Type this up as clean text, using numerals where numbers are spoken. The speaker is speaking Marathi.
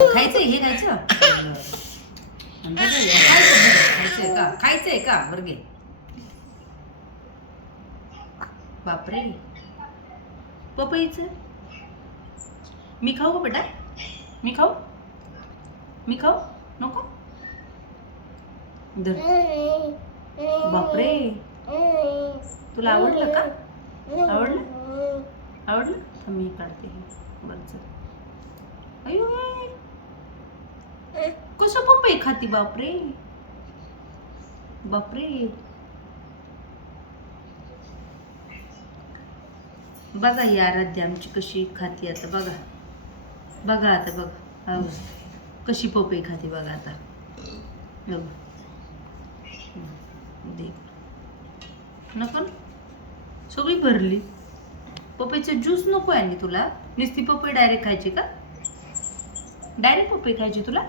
खायचंय हे खायचं खायचंय का खायचंय का बरं घे. बापरे पपईच मी खाऊ का बेटा मी खाऊ नको धर. बापरे तुला आवडलं का आवडलं तर मी काढते हे बरं चल. अयो कसं पपई खाती बापरे बघा ही आराध्या आमची कशी खाती आता बघा आता बघ कशी पपई खाती बघा आता बघ. नको सगळी भरली पपईचं ज्यूस नको आहे तुला नुसती पपई डायरेक्ट खायची का डायरेक्ट पपई खायची तुला.